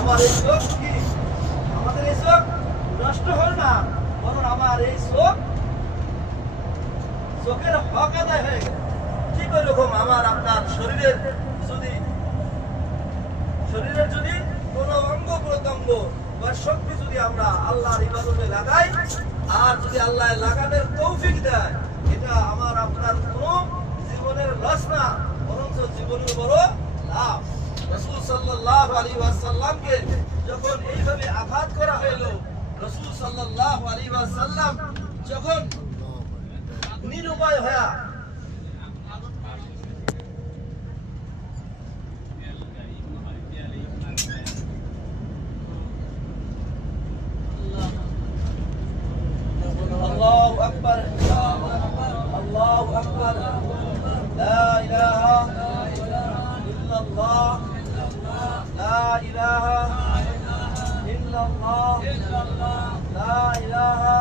আমার এই চোখ কি, আমাদের এই চোখ নষ্ট হল না, বরং আমার এই চোখের হক আদায় হয়ে গেল। ঠিক ওইরকম আমার আপনার শরীরের যদি কোনো অঙ্গ প্রত্যঙ্গ বা শক্তি যদি আমরা আল্লাহর ইবাদতে লাগাই, আর যদি আল্লাহ লাগানোর তৌফিক দেয়, এটা আমার আপনার কোনো জীবনের লস না, বরঞ্চ জীবনের বড় লাভ। রাসূল সাল্লাল্লাহু আলাইহি ওয়াসাল্লামকে যখন এইভাবে আঘাত করা হলো, রাসূল সাল্লাল্লাহু আলাইহি ওয়াসাল্লাম যখন নিরুপায় হয়ে আল্লাহু আকবার, আল্লাহু আকবার, লা ইলাহা ইল্লাল্লাহ, লা ইলাহা ইল্লাল্লাহ, লা ইলাহা